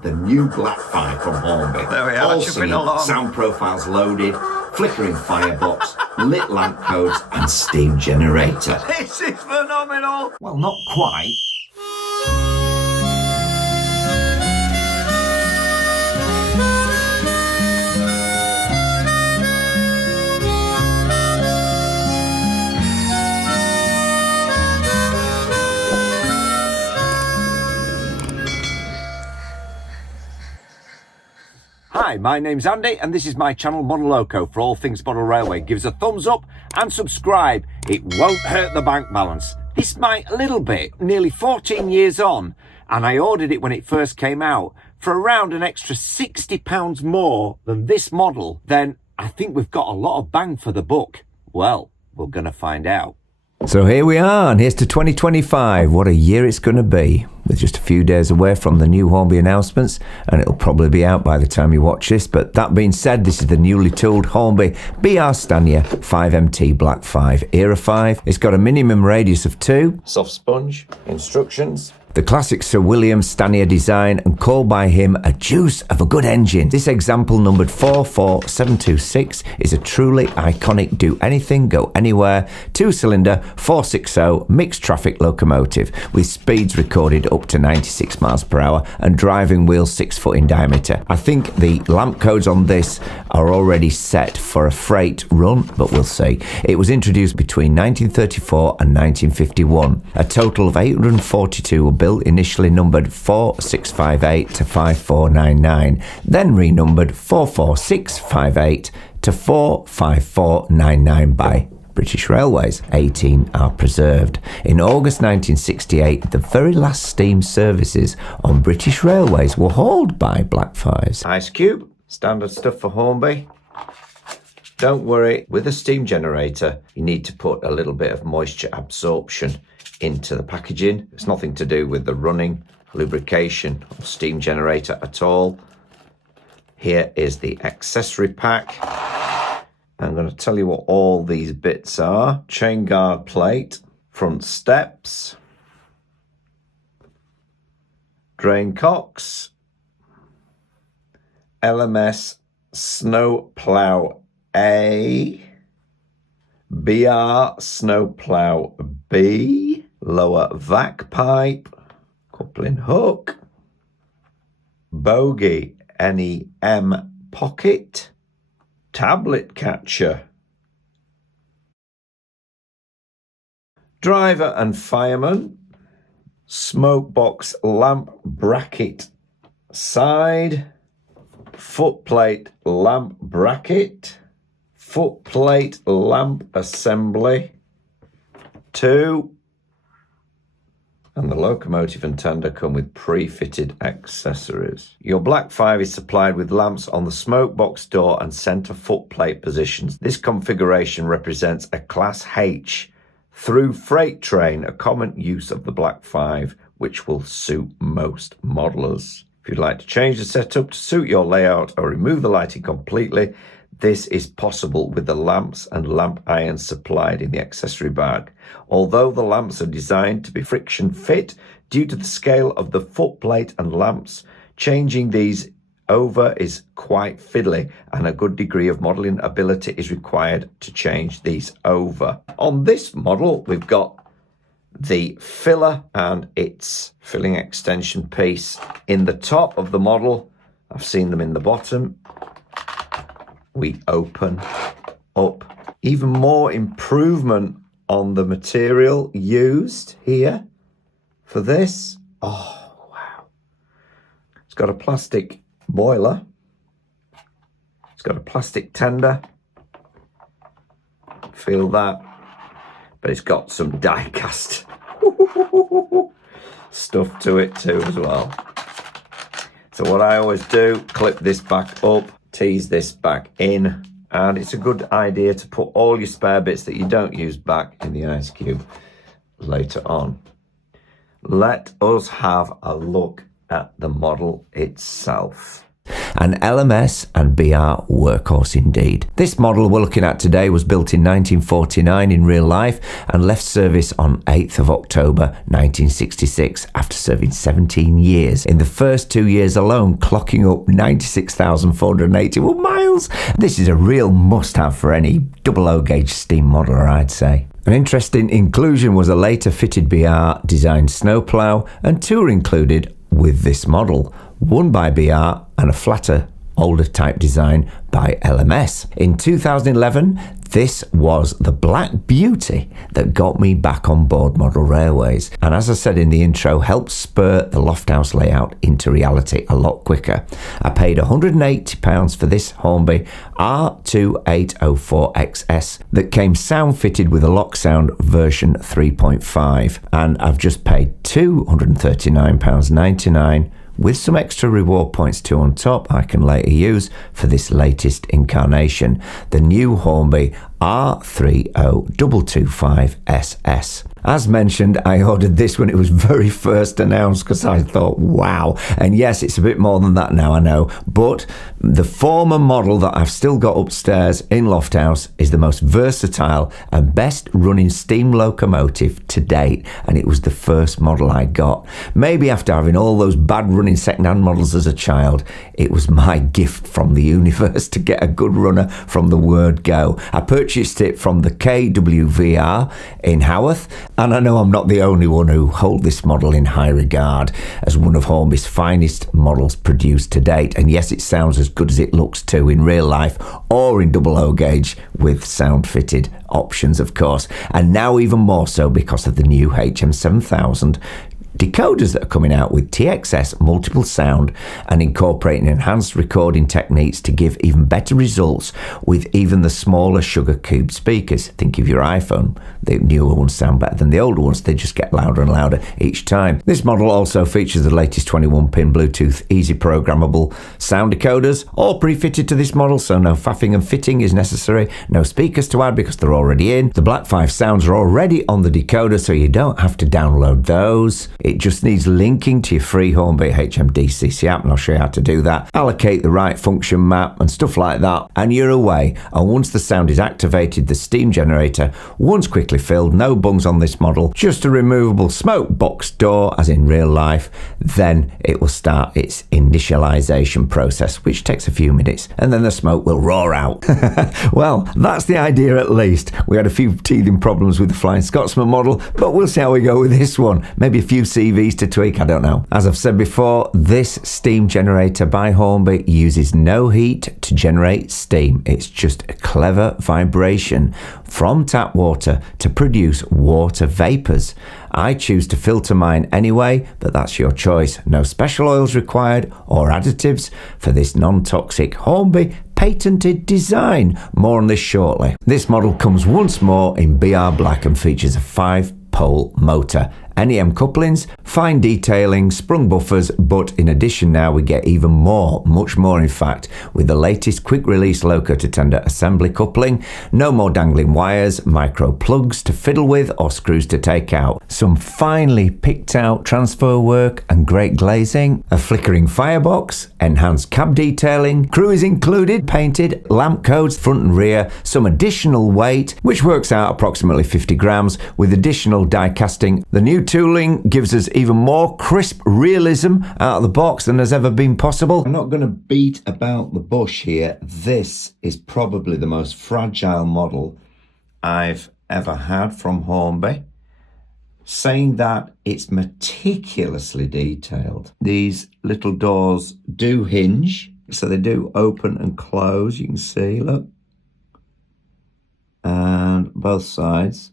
The new Black 5 from Hornby. There we are, All chuffing singing, along. sound profiles loaded, flickering firebox, lit lamp codes and steam generator. This is phenomenal. Well, not quite. Hi, my name's Andy and this is my channel Modeloco for all things model railway. Give us a thumbs up and subscribe. It won't hurt the bank balance. This might a little bit, nearly 14 years on, and I ordered it when it first came out for around an extra £60 more than this model. Then I think we've got a lot of bang for the buck. Well, we're going to find out. So here we are, and here's to 2025. What a year it's going to be. We're just a few days away from the new Hornby announcements, and it'll probably be out by the time you watch this. But that being said, this is the newly tooled Hornby BR Stanier 5MT Black 5 Era 5. It's got a minimum radius of 2. Soft sponge. Instructions. The classic Sir William Stanier design, and called by him a juice of a good engine. This example, numbered 44726, is a truly iconic do anything, go anywhere, 2-cylinder, 460 mixed traffic locomotive with speeds recorded up to 96 miles per hour and driving wheels 6 foot in diameter. I think the lamp codes on this are already set for a freight run, but we'll see. It was introduced between 1934 and 1951. A total of 842 were built, initially numbered 4658 to 5499, then renumbered 44658 to 45499 by British Railways. 18 are preserved. In August 1968, the very last steam services on British Railways were hauled by Black 5s. Ice cube, standard stuff for Hornby. Don't worry, with a steam generator, you need to put a little bit of moisture absorption into the packaging. It's nothing to do with the running, lubrication or steam generator at all. Here is the accessory pack. I'm going to tell you what all these bits are. Chain guard plate, front steps, drain cocks, LMS snow plow A, BR snow plow B, lower vac pipe, coupling hook, bogie NEM pocket, tablet catcher, driver and fireman, smoke box lamp bracket side, footplate lamp bracket, footplate lamp assembly, 2, and the locomotive and tender come with pre-fitted accessories. Your Black 5 is supplied with lamps on the smoke box door and centre footplate positions. This configuration represents a Class H through freight train, a common use of the Black 5, which will suit most modelers. If you'd like to change the setup to suit your layout or remove the lighting completely, this is possible with the lamps and lamp irons supplied in the accessory bag. Although the lamps are designed to be friction fit, due to the scale of the footplate and lamps, changing these over is quite fiddly, and a good degree of modelling ability is required to change these over. On this model, we've got the filler and its filling extension piece in the top of the model. I've seen them in the bottom. We open up. Even more improvement on the material used here for this. Oh, wow. It's got a plastic boiler. It's got a plastic tender. Feel that. But it's got some die cast stuff to it too as well. So what I always do, clip this back up, tease this back in, and it's a good idea to put all your spare bits that you don't use back in the ice cube later on. Let us have a look at the model itself. An LMS and BR workhorse indeed. This model we're looking at today was built in 1949 in real life and left service on 8th of October 1966 after serving 17 years. In the first 2 years alone, clocking up 96,481 miles. This is a real must-have for any double O gauge steam modeler, I'd say. An interesting inclusion was a later fitted BR designed snowplow and two were included with this model, one by BR and a flatter older type design by LMS. In 2011, this was the Black Beauty that got me back on board model railways, and as I said in the intro, helped spur the Lofthouse layout into reality a lot quicker. I paid £180 for this Hornby R2804XS that came sound fitted with a lock sound version 3.5, and I've just paid £239.99 with some extra reward points too on top I can later use for this latest incarnation, the new Hornby R30225SS. As mentioned, I ordered this when it was very first announced because I thought, wow. And yes, it's a bit more than that now, I know. But the former model that I've still got upstairs in Lofthouse is the most versatile and best running steam locomotive to date. And it was the first model I got. Maybe after having all those bad running second-hand models as a child, it was my gift from the universe to get a good runner from the word go. I purchased it from the KWVR in Haworth. And I know I'm not the only one who hold this model in high regard as one of Hornby's finest models produced to date. And yes, it sounds as good as it looks too in real life or in double O gauge with sound fitted options, of course. And now even more so because of the new HM7000 decoders that are coming out with TXS multiple sound and incorporating enhanced recording techniques to give even better results with even the smaller sugar cube speakers. Think of your iPhone. The newer ones sound better than the older ones. They just get louder and louder each time. This model also features the latest 21-pin Bluetooth easy programmable sound decoders, all pre-fitted to this model, so no faffing and fitting is necessary. No speakers to add because they're already in. The Black 5 sounds are already on the decoder, so you don't have to download those. It just needs linking to your free Hornby HMDCC app, and I'll show you how to do that. Allocate the right function map and stuff like that, and you're away. And once the sound is activated, the steam generator, once quickly filled, no bungs on this model, just a removable smoke box door, as in real life, then it will start its initialization process, which takes a few minutes, and then the smoke will roar out. Well, that's the idea at least. We had a few teething problems with the Flying Scotsman model, but we'll see how we go with this one. Maybe a few CVs to tweak, I don't know. As I've said before, this steam generator by Hornby uses no heat to generate steam. It's just a clever vibration from tap water to produce water vapors. I choose to filter mine anyway, but that's your choice. No special oils required or additives for this non-toxic Hornby patented design. More on this shortly. This model comes once more in BR Black and features a 5-pole motor, NEM couplings, fine detailing, sprung buffers, but in addition now we get even more, much more in fact, with the latest quick release Loco to tender assembly coupling, no more dangling wires, micro plugs to fiddle with or screws to take out, some finely picked out transfer work and great glazing, a flickering firebox, enhanced cab detailing, crew is included, painted, lamp codes front and rear, some additional weight, which works out approximately 50 grams with additional die casting. The new tooling gives us even more crisp realism out of the box than has ever been possible. I'm not going to beat about the bush here. This is probably the most fragile model I've ever had from Hornby. Saying that, it's meticulously detailed. These little doors do hinge, so they do open and close. You can see, look. And both sides.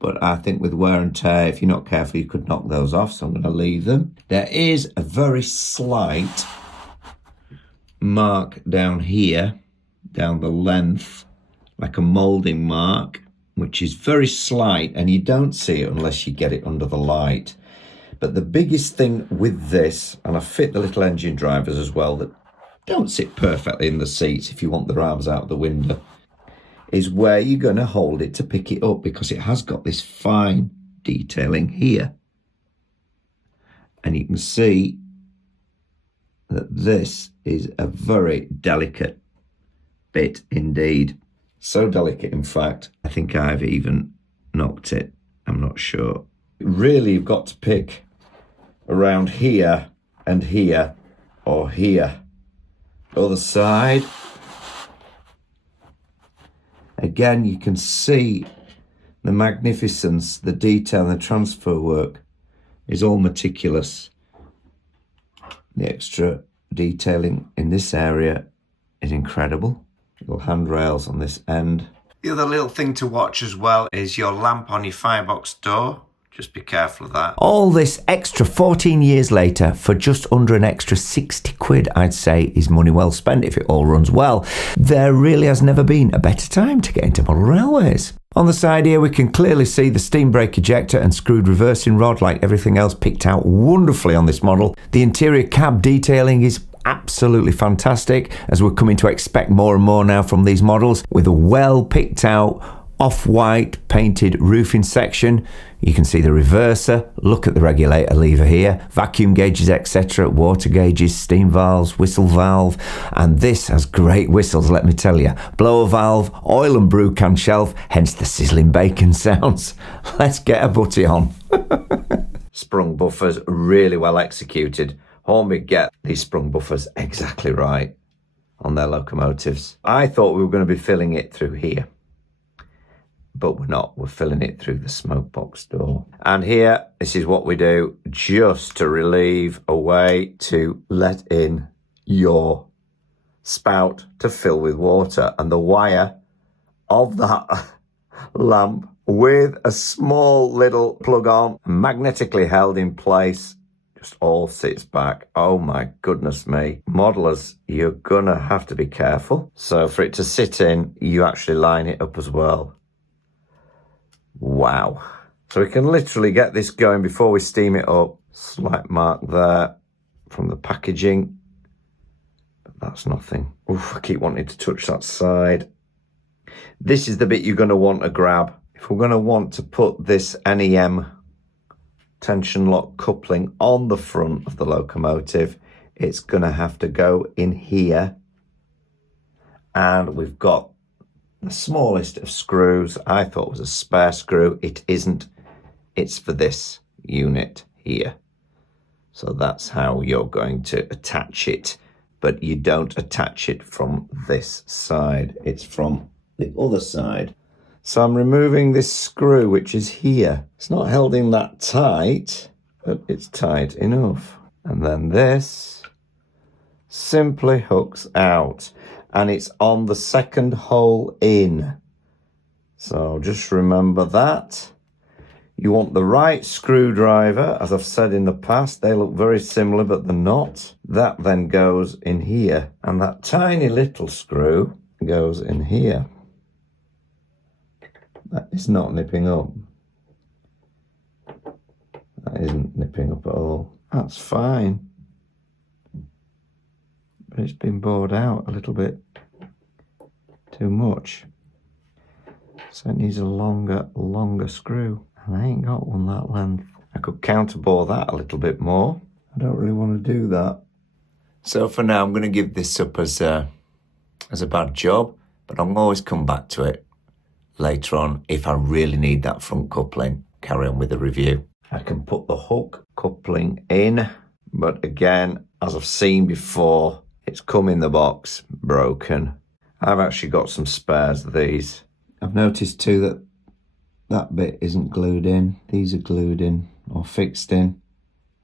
But I think with wear and tear, if you're not careful, you could knock those off, so I'm going to leave them. There is a very slight mark down here, down the length, like a moulding mark, which is very slight, and you don't see it unless you get it under the light. But the biggest thing with this, and I fit the little engine drivers as well that don't sit perfectly in the seats if you want their arms out the window, is where you're going to hold it to pick it up, because it has got this fine detailing here. And you can see that this is a very delicate bit indeed. So delicate, in fact, I think I've even knocked it. I'm not sure. Really, you've got to pick around here and here or here. Other side. Again, you can see the magnificence, the detail, the transfer work is all meticulous. The extra detailing in this area is incredible. Little handrails on this end. The other little thing to watch as well is your lamp on your Firebox door. Just be careful of that. All this extra 14 years later for just under an extra 60 quid, I'd say, is money well spent if it all runs well. There really has never been a better time to get into model railways. On the side here, we can clearly see the steam brake ejector and screwed reversing rod, like everything else, picked out wonderfully on this model. The interior cab detailing is absolutely fantastic, as we're coming to expect more and more now from these models, with a well picked out off-white painted roofing section. You can see the reverser, look at the regulator lever here, vacuum gauges, etc., water gauges, steam valves, whistle valve, and this has great whistles, let me tell you. Blower valve, oil and brew can shelf, hence the sizzling bacon sounds. Let's get a butty on. Sprung buffers, really well executed. Hornby get these sprung buffers exactly right on their locomotives. I thought we were going to be filling it through here, but we're not. We're filling it through the smoke box door. And here, this is what we do just to relieve a way to let in your spout to fill with water. And the wire of that lamp with a small little plug on, magnetically held in place, just all sits back. Oh my goodness me. Modelers, you're gonna have to be careful. So for it to sit in, you actually line it up as well. Wow. So we can literally get this going before we steam it up. Slight mark there from the packaging. But that's nothing. Oof, I keep wanting to touch that side. This is the bit you're going to want to grab. If we're going to want to put this NEM tension lock coupling on the front of the locomotive, it's going to have to go in here. And we've got the smallest of screws. I thought it was a spare screw. It isn't. It's for this unit here. So that's how you're going to attach it. But you don't attach it from this side. It's from the other side. So I'm removing this screw, which is here. It's not held in that tight, but it's tight enough. And then this simply hooks out. And it's on the second hole in. So just remember that. You want the right screwdriver. As I've said in the past, they look very similar, but they're not. That then goes in here. And that tiny little screw goes in here. That is not nipping up. That isn't nipping up at all. That's fine. But it's been bored out a little bit too much. So it needs a longer screw. And I ain't got one that length. I could counterbore that a little bit more. I don't really want to do that. So for now, I'm going to give this up as a bad job, but I'll always come back to it later on if I really need that front coupling. Carry on with the review. I can put the hook coupling in, but again, as I've seen before, it's come in the box broken. I've actually got some spares of these. I've noticed too that that bit isn't glued in. These are glued in or fixed in.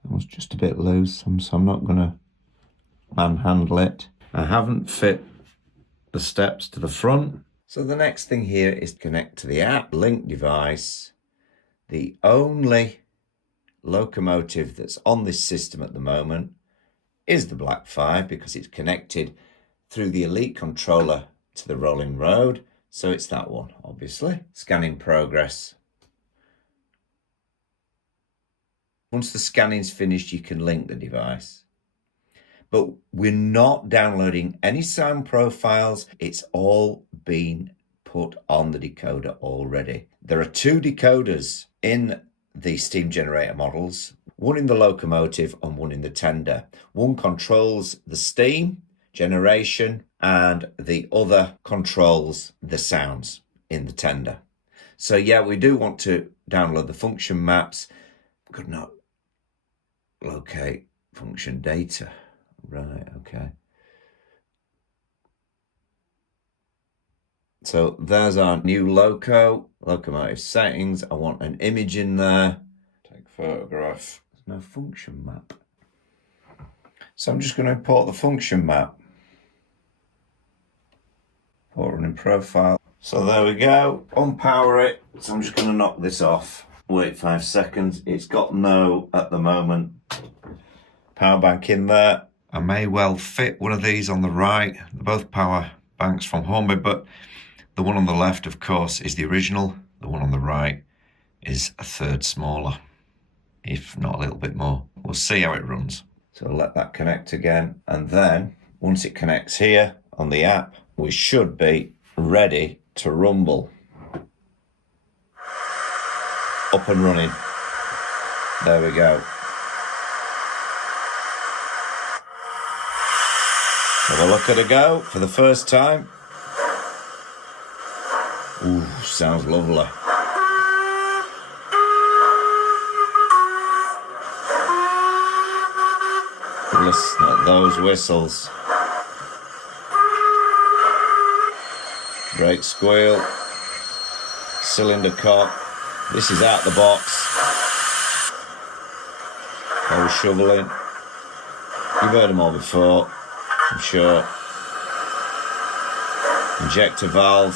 It was just a bit loose, so I'm not going to manhandle it. I haven't fit the steps to the front. So the next thing here is to connect to the app link device. The only locomotive that's on this system at the moment is the Black 5 because it's connected through the Elite controller to the rolling road. So it's that one, obviously. Scanning progress. Once the scanning's finished, you can link the device. But we're not downloading any sound profiles. It's all been put on the decoder already. There are two decoders in the steam generator models, one in the locomotive and one in the tender. One controls the steam generation and the other controls the sounds in the tender. So yeah, we do want to download the function maps. Could not locate function data. Right, okay. So there's our new Loco, locomotive settings. I want an image in there. Take photograph. There's no function map. So I'm just going to import the function map. Port running profile. So there we go. Unpower it. So I'm just going to knock this off. Wait 5 seconds. It's got no, at the moment, power bank in there. I may well fit one of these on the right. They're both power banks from Hornby, but the one on the left, of course, is the original. The one on the right is a third smaller, if not a little bit more. We'll see how it runs. So let that connect again. And then once it connects here on the app, we should be ready to rumble. Up and running. There we go. Have a look at it go for the first time. Ooh, sounds lovely. Listen at those whistles. Brake squeal. Cylinder cock. This is out the box. Coal shoveling. You've heard them all before, I'm sure. Injector valve.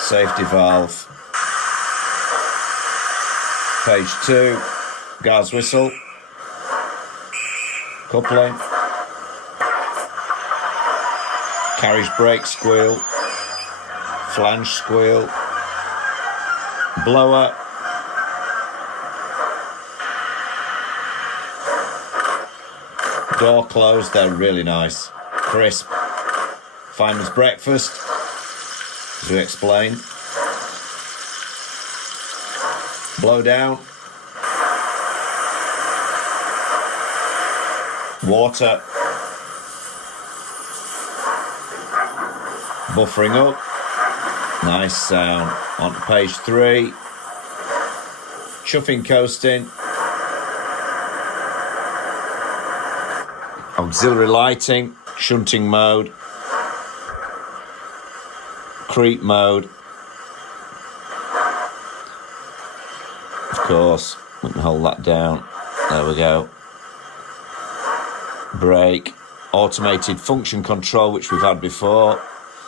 Safety valve. Page 2, guard's whistle. Coupling. Carriage brake squeal. Flange squeal. Blower. Door closed, they're really nice. Crisp. Fireman's breakfast, as we explained. Blow down. Water. Buffering up. Nice sound. On to page 3. Chuffing coasting. Auxiliary lighting. Shunting mode. Creep mode. Of course, we can hold that down. There we go. Brake. Automated function control, which we've had before.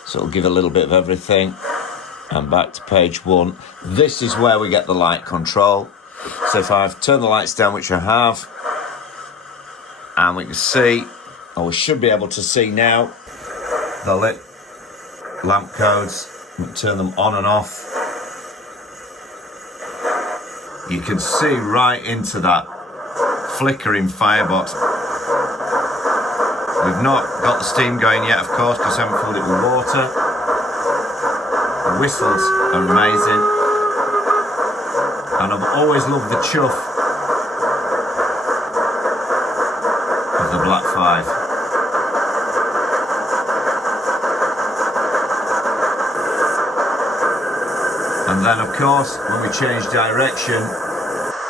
So it'll give a little bit of everything. And back to page 1. This is where we get the light control. So if I've turned the lights down, which I have, and we can see, or we should be able to see now, the lit lamp codes. We can turn them on and off. You can see right into that flickering firebox. We've not got the steam going yet, of course, because I haven't filled it with water. The whistles are amazing. And I've always loved the chuff of the Black 5. And then, of course, when we change direction,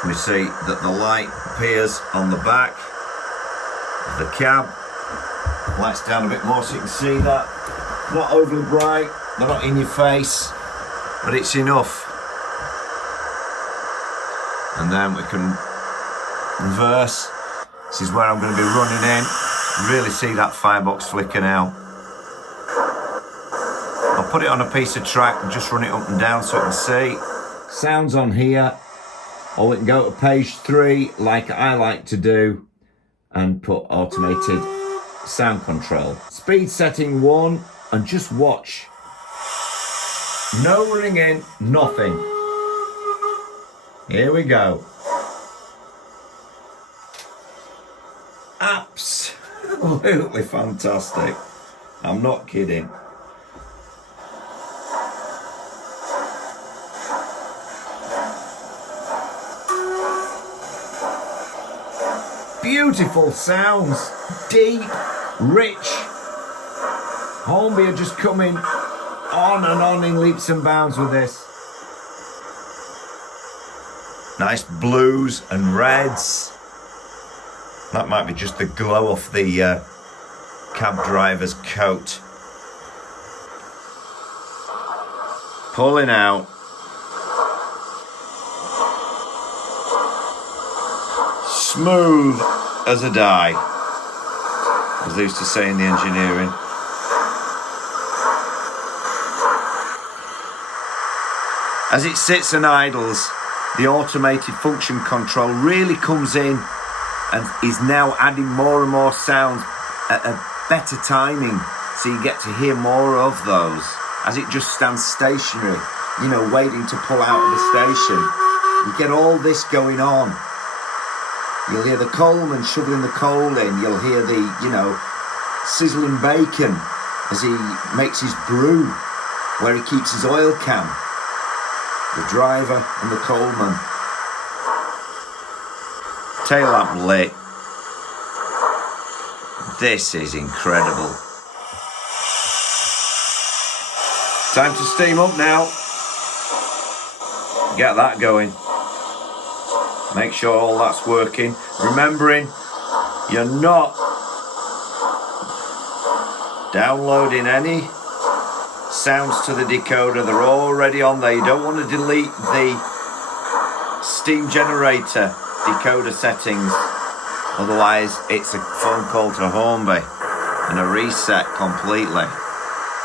we see that the light appears on the back of the cab. Lights down a bit more so you can see that. Not overly bright, they're not in your face, but it's enough. And then we can reverse. This is where I'm going to be running in. Really see that firebox flicker now. I'll put it on a piece of track and just run it up and down so you can see. Sounds on here. Or we can go to page 3 like I like to do and put automated sound control. Speed setting 1 and just watch. No ringing, nothing. Here we go. Absolutely fantastic. I'm not kidding. Beautiful sounds, deep, rich. Hornby are just coming on and on in leaps and bounds with this. Nice blues and reds. That might be just the glow off the cab driver's coat. Pulling out. Smooth as a die, as they used to say in the engineering. As it sits and idles, the automated function control really comes in and is now adding more and more sound at a better timing, so you get to hear more of those as it just stands stationary, you know, waiting to pull out of the station. You get all this going on. You'll hear the coalman shoveling the coal in. You'll hear the, you know, sizzling bacon as he makes his brew, where he keeps his oil can. The driver and the coalman. Tail lamp lit. This is incredible. Time to steam up now. Get that going. Make sure all that's working. Remembering, you're not downloading any sounds to the decoder. They're already on there. You don't want to delete the steam generator decoder settings. Otherwise, it's a phone call to Hornby and a reset completely.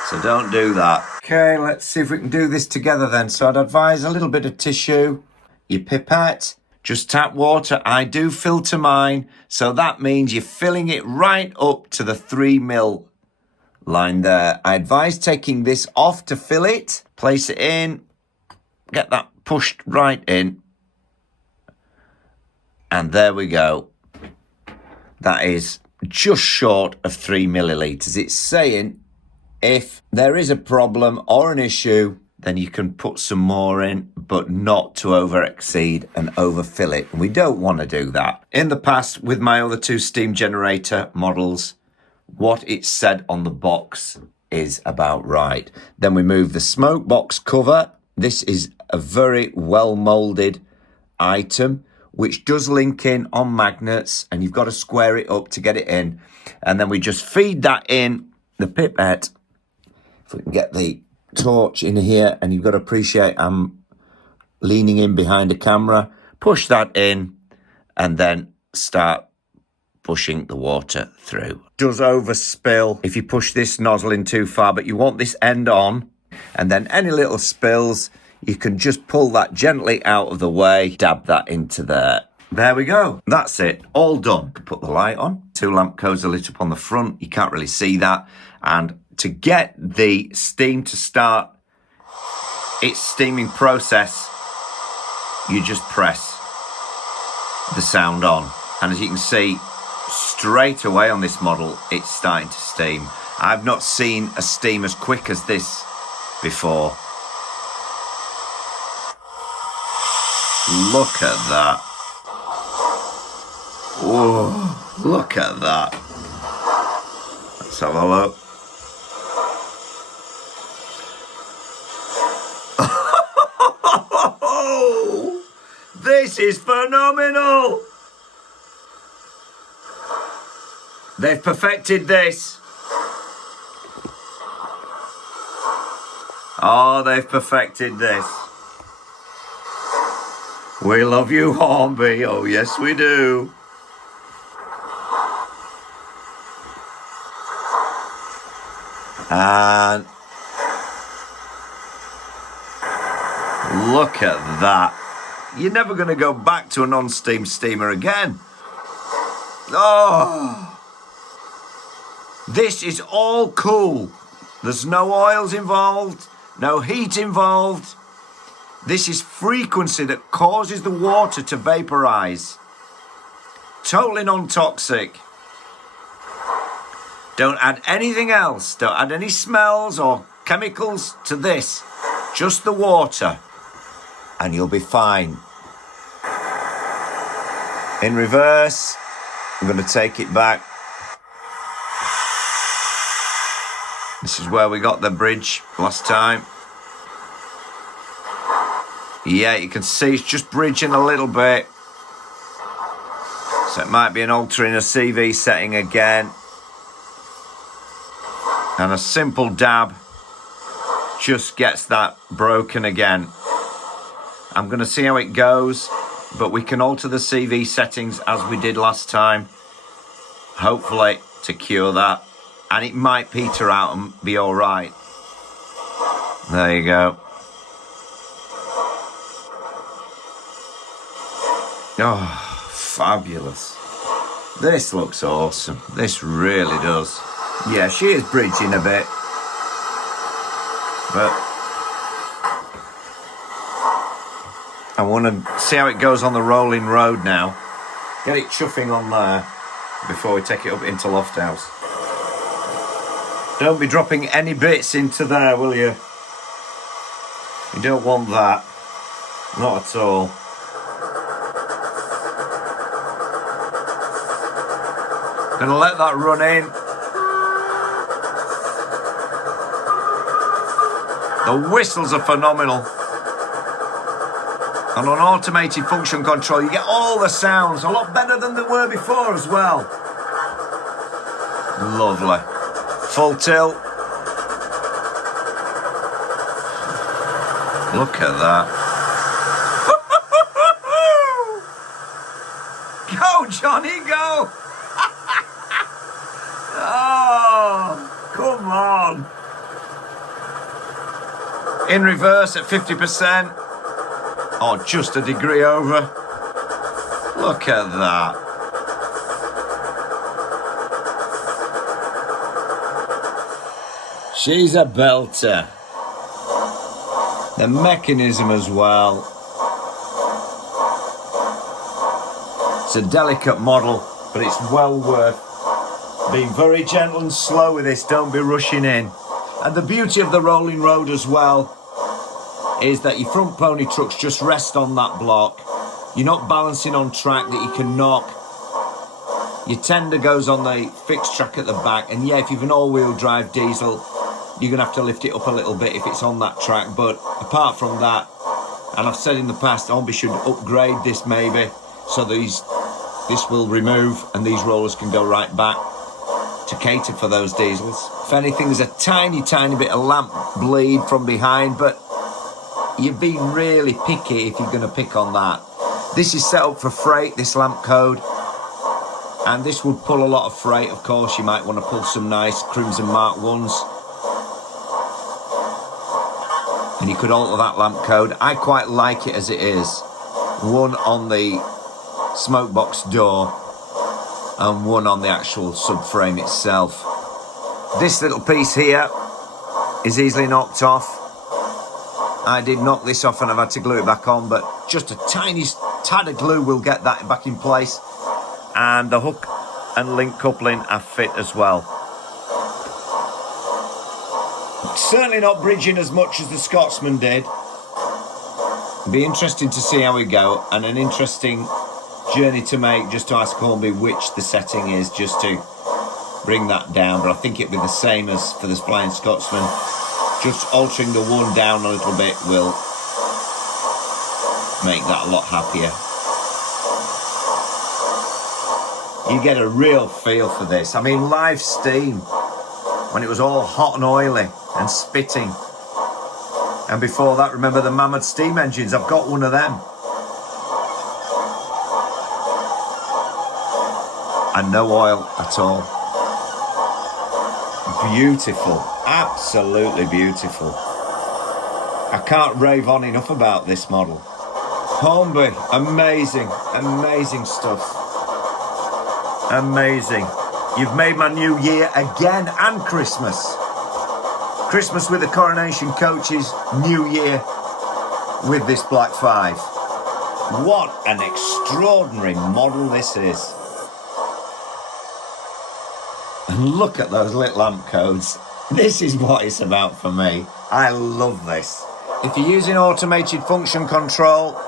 So don't do that. Okay, let's see if we can do this together then. So I'd advise a little bit of tissue, your pipette. Just tap water. I do filter mine, so that means you're filling it right up to the 3 ml line there. I advise taking this off to fill it. Place it in. Get that pushed right in. And there we go. That is just short of 3 millilitres. It's saying if there is a problem or an issue, then you can put some more in, but not to over exceed and overfill it. We don't want to do that. In the past, with my other two steam generator models, what it said on the box is about right. Then we move the smoke box cover. This is a very well molded item, which does link in on magnets, and you've got to square it up to get it in. And then we just feed that in the pipette. If we can get the torch in here, and you've got to appreciate I'm leaning in behind a camera. Push that in and then start pushing the water through. Does overspill if you push this nozzle in too far, but you want this end on, and then any little spills you can just pull that gently out of the way, dab that into there. There we go. That's it. All done. Put the light on. 2 lamp codes are lit up on the front. You can't really see that. And to get the steam to start its steaming process, you just press the sound on. And as you can see, straight away on this model, it's starting to steam. I've not seen a steam as quick as this before. Look at that. Whoa, look at that. Let's have a look. This is phenomenal. They've perfected this. Oh, they've perfected this. We love you, Hornby. Oh, yes, we do. And look at that. You're never going to go back to a non-steam steamer again. Oh, this is all cool. There's no oils involved, no heat involved. This is frequency that causes the water to vaporize. Totally non-toxic. Don't add anything else. Don't add any smells or chemicals to this. Just the water. And you'll be fine. In reverse. I'm going to take it back. This is where we got the bridge last time. Yeah, you can see it's just bridging a little bit. So it might be an altering a CV setting again. And a simple dab just gets that broken again. I'm going to see how it goes, but we can alter the CV settings as we did last time, hopefully to cure that. And it might peter out and be all right. There you go. Oh, fabulous. This looks awesome. This really does. Yeah, she is bridging a bit. But I want to see how it goes on the rolling road now. Get it chuffing on there before we take it up into Loft House. Don't be dropping any bits into there, will you? You don't want that. Not at all. Gonna let that run in. The whistles are phenomenal. And on automated function control, you get all the sounds, a lot better than they were before as well. Lovely. Full tilt. Look at that. Go, Johnny, go. Oh, come on. In reverse at 50%. Oh, just a degree over. Look at that. She's a belter. The mechanism as well. It's a delicate model, but it's well worth being very gentle and slow with this. Don't be rushing in. And the beauty of the rolling road as well is that your front pony trucks just rest on that block. You're not balancing on track that you can knock. Your tender goes on the fixed track at the back. And yeah, if you've an all-wheel drive diesel, you're going to have to lift it up a little bit if it's on that track. But apart from that, and I've said in the past, Hornby should upgrade this maybe, so this will remove and these rollers can go right back to cater for those diesels. If anything, there's a tiny bit of lamp bleed from behind, but you're being really picky if you're going to pick on that. This is set up for freight, this lamp code, and this would pull a lot of freight. Of course, you might want to pull some nice Crimson Mark 1s. And you could alter that lamp code. I quite like it as it is. One on the smoke box door and one on the actual subframe itself. This little piece here is easily knocked off. I did knock this off and I've had to glue it back on, but just a tiny tad of glue will get that back in place. And the hook and link coupling are fit as well. Certainly not bridging as much as the Scotsman did. Be interesting to see how we go, and an interesting journey to make just to ask Hornby which the setting is, just to bring that down. But I think it'll be the same as for this Flying Scotsman. Just altering the one down a little bit will make that a lot happier. You get a real feel for this. I mean, live steam, when it was all hot and oily and spitting. And before that, remember the Mammoth steam engines? I've got one of them. And no oil at all. Beautiful. Absolutely beautiful. I can't rave on enough about this model. Hornby, amazing, amazing stuff. Amazing. You've made my new year again, and Christmas. Christmas with the Coronation Coaches, New Year with this Black 5. What an extraordinary model this is. And look at those lit lamp codes. This is what it's about for me. I love this. If you're using automated function control,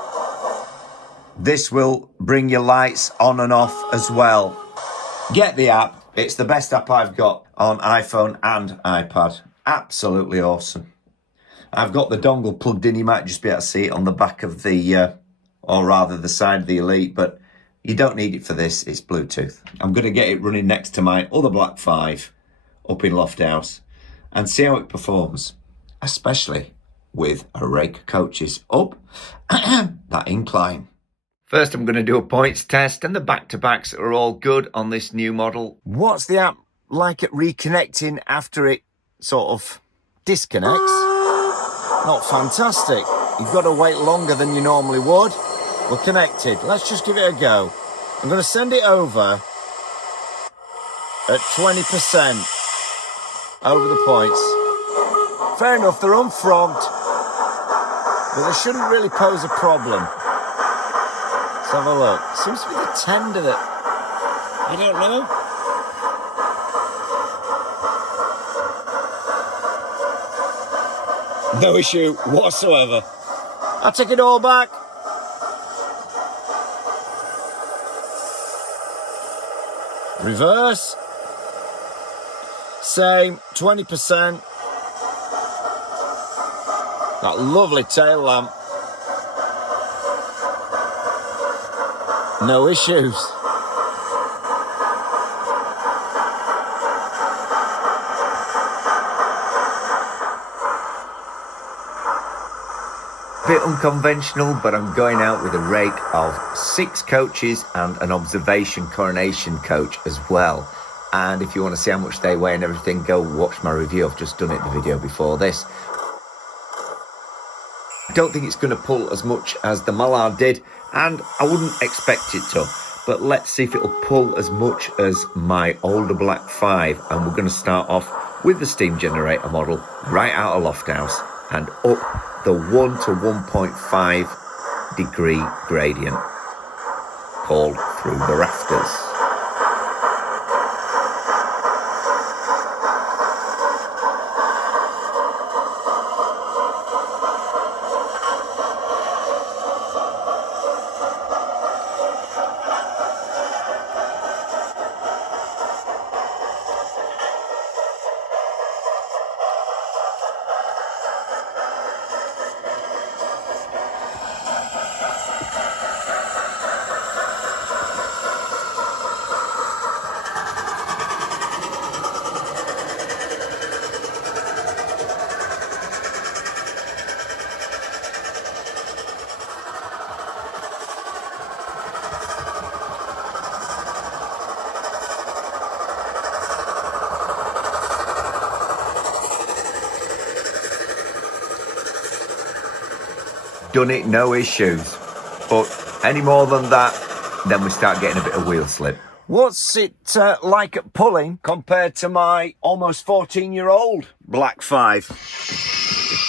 this will bring your lights on and off as well. Get the app. It's the best app I've got on iPhone and iPad. Absolutely awesome. I've got the dongle plugged in. You might just be able to see it on the back of the, or rather the side of the Elite, but you don't need it for this. It's Bluetooth. I'm going to get it running next to my other Black 5 up in Lofthouse and see how it performs, especially with a rake of coaches up that incline. First, I'm going to do a points test, and the back-to-backs are all good on this new model. What's the app like at reconnecting after it sort of disconnects? Not fantastic. You've got to wait longer than you normally would. We're connected. Let's just give it a go. I'm going to send it over at 20% over the points. Fair enough, they're unfrogged, but they shouldn't really pose a problem. Let's have a look. Seems to be the tender that... I don't know. No issue whatsoever. I'll take it all back. Reverse. Same, 20%. That lovely tail lamp. No issues. Bit unconventional, but I'm going out with a rake of 6 coaches and an observation coronation coach as well. And if you want to see how much they weigh and everything, go watch my review. I've just done it, the video before this. I don't think it's going to pull as much as the Mallard did, and I wouldn't expect it to. But let's see if it'll pull as much as my older Black 5. And we're going to start off with the steam generator model right out of Lofthouse and up the 1 to 1.5 degree gradient called through the rafters. Done it, no issues. But any more than that, then we start getting a bit of wheel slip. What's it like at pulling compared to my almost 14-year-old Black 5?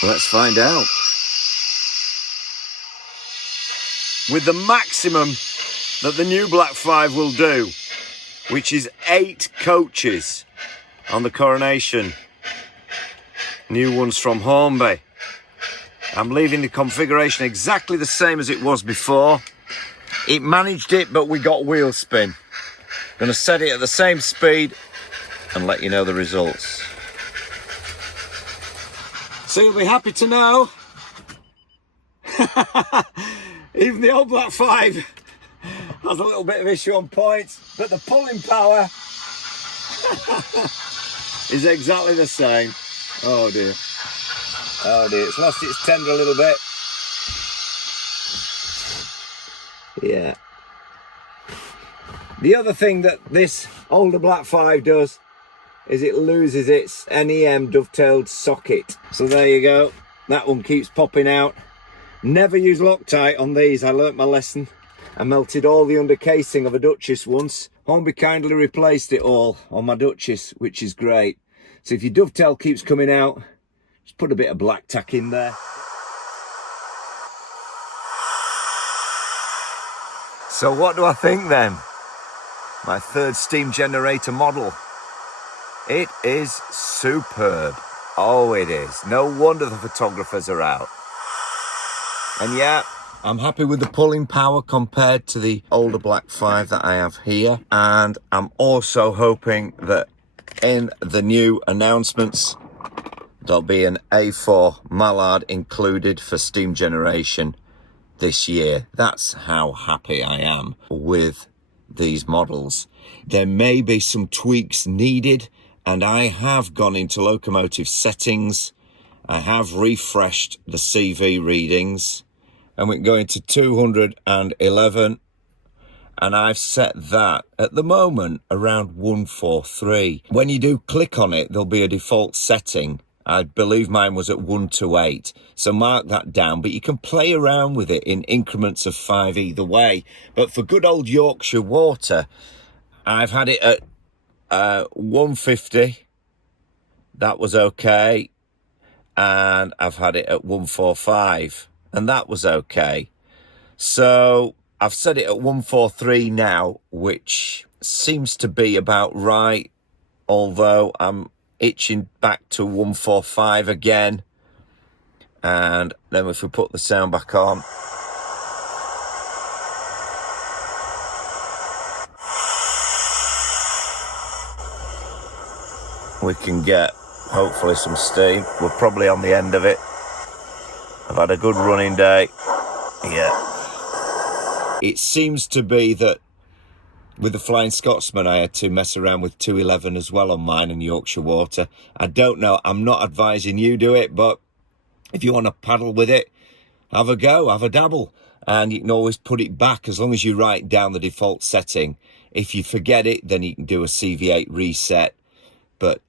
Let's find out. With the maximum that the new Black 5 will do, which is 8 coaches on the Coronation. New ones from Hornby. I'm leaving the configuration exactly the same as it was before. It managed it, but we got wheel spin. Going to set it at the same speed and let you know the results. So you'll be happy to know, even the old Black 5 has a little bit of issue on points, but the pulling power is exactly the same. Oh dear. Oh dear, it's lost its tender a little bit. Yeah. The other thing that this older Black 5 does is it loses its NEM dovetailed socket. So there you go. That one keeps popping out. Never use Loctite on these. I learnt my lesson. I melted all the under casing of a Duchess once. Hornby kindly replaced it all on my Duchess, which is great. So if your dovetail keeps coming out, just put a bit of black tack in there. So what do I think then? My third steam generator model. It is superb. Oh, it is. No wonder the photographers are out. And yeah, I'm happy with the pulling power compared to the older Black 5 that I have here. And I'm also hoping that in the new announcements, there'll be an A4 mallard included for steam generation this year. That's how happy I am with these models. There may be some tweaks needed, and I have gone into locomotive settings. I have refreshed the CV readings, and we can go into 211, and I've set that at the moment around 143. When you do click on it, there'll be a default setting. I believe mine was at 128, so mark that down, but you can play around with it in increments of 5 either way. But for good old Yorkshire water, I've had it at 150, that was okay, and I've had it at 145, and that was okay. So I've set it at 143 now, which seems to be about right, although I'm itching back to 145 again. And then if we put the sound back on, we can get hopefully some steam. We're probably on the end of it. I've had a good running day. Yeah. It seems to be that with the Flying Scotsman, I had to mess around with 211 as well on mine and Yorkshire water. I don't know. I'm not advising you do it, but if you want to paddle with it, have a go, have a dabble. And you can always put it back as long as you write down the default setting. If you forget it, then you can do a CV8 reset. But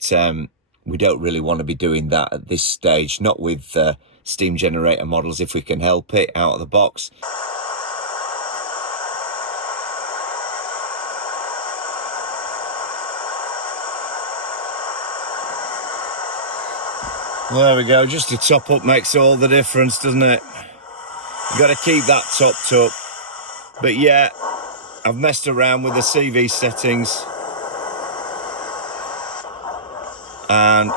we don't really want to be doing that at this stage, not with steam generator models if we can help it out of the box. There we go, just a top up makes all the difference, doesn't it? You've got to keep that topped up. But yeah, I've messed around with the CV settings. And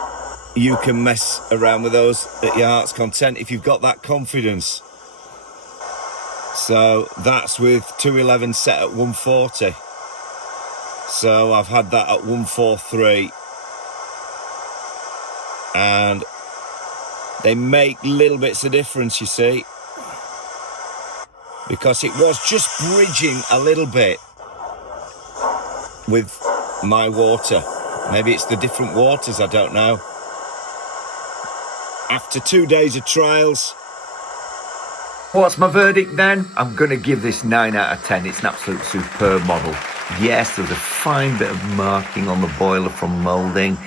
you can mess around with those at your heart's content if you've got that confidence. So that's with 211 set at 140. So I've had that at 143. And they make little bits of difference, you see, because it was just bridging a little bit with my water. Maybe it's the different waters, I don't know. After 2 days of trials. What's my verdict then? I'm going to give this 9 out of 10. It's an absolute superb model. Yes, there's a fine bit of marking on the boiler from moulding.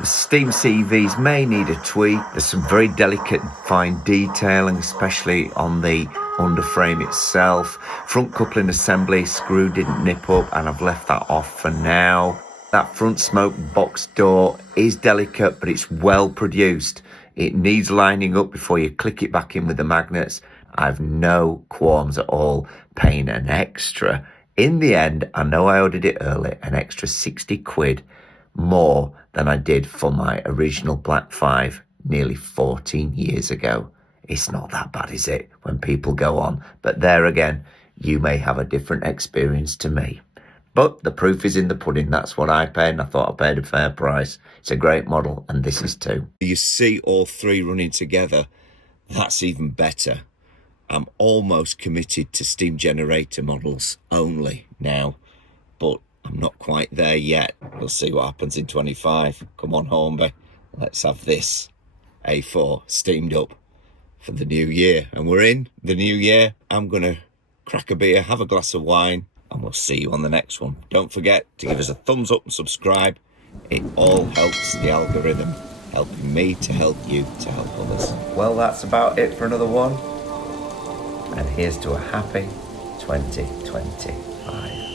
The steam CVs may need a tweak. There's some very delicate fine detailing, especially on the underframe itself. Front coupling assembly screw didn't nip up, and I've left that off for now. That front smoke box door is delicate, but it's well produced. It needs lining up before you click it back in with the magnets. I've no qualms at all paying an extra. In the end, I know I ordered it early, an extra 60 quid more than I did for my original Black 5 nearly 14 years ago. It's not that bad, is it, when people go on? But there again, you may have a different experience to me. But the proof is in the pudding. That's what I paid, and I thought I paid a fair price. It's a great model, and this is too. You see all three running together. That's even better. I'm almost committed to steam generator models only now, but I'm not quite there yet. We'll see what happens in 25. Come on, Hornby. Let's have this A4 steamed up for the new year. And we're in the new year. I'm going to crack a beer, have a glass of wine, and we'll see you on the next one. Don't forget to give us a thumbs up and subscribe. It all helps the algorithm, helping me to help you to help others. Well, that's about it for another one. And here's to a happy 2025.